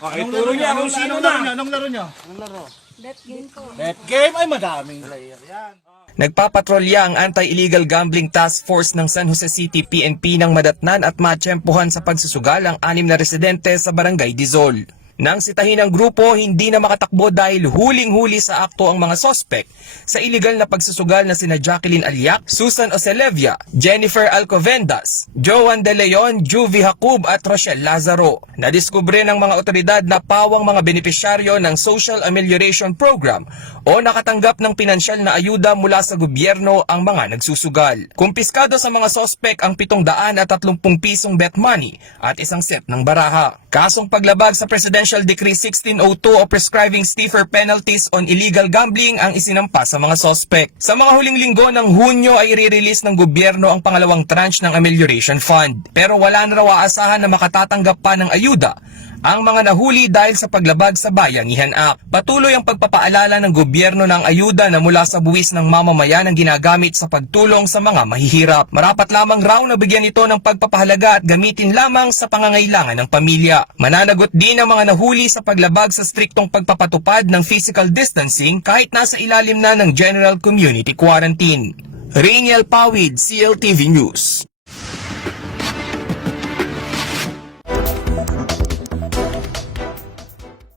Okay, turo niya kung sino na. Anong laro niyo? Bet game po. Bet game ay madaming player yan. Nagpapatrolya ang Anti-Illegal Gambling Task Force ng San Jose City PNP nang madatnan at matsyempohan sa pagsusugal ang 6 na residente sa Barangay Dizol. Nang sitahin ng grupo, hindi na makatakbo dahil huling-huli sa akto ang mga sospek sa iligal na pagsusugal na sina Jacqueline Aliac, Susan Ocelevia, Jennifer Alcovendas, Joan De Leon, Juvie Jacub at Rochelle Lazaro. Nadiskubre ng mga otoridad na pawang mga benepisyaryo ng Social Amelioration Program o nakatanggap ng pinansyal na ayuda mula sa gobyerno ang mga nagsusugal. Kumpiskado sa mga sospek ang 730 pisong bet money at isang set ng baraha. Kasong paglabag sa Presidential Decree 1602 o prescribing stiffer penalties on illegal gambling ang isinampa sa mga sospek. Sa mga huling linggo ng Hunyo ay i-release ng gobyerno ang pangalawang tranche ng Amelioration Fund. Pero wala na raw aasahan na makatatanggap pa ng ayuda ang mga nahuli dahil sa paglabag sa Bayanihan Act. Patuloy ang pagpapaalala ng gobyerno ng ayuda na mula sa buwis ng mamamayan ang ginagamit sa pagtulong sa mga mahihirap. Marapat lamang raw na bigyan ito ng pagpapahalaga at gamitin lamang sa pangangailangan ng pamilya. Mananagot din ang mga nahuli sa paglabag sa striktong pagpapatupad ng physical distancing kahit nasa ilalim na ng General Community Quarantine. Rainiel Pawid, CLTV News.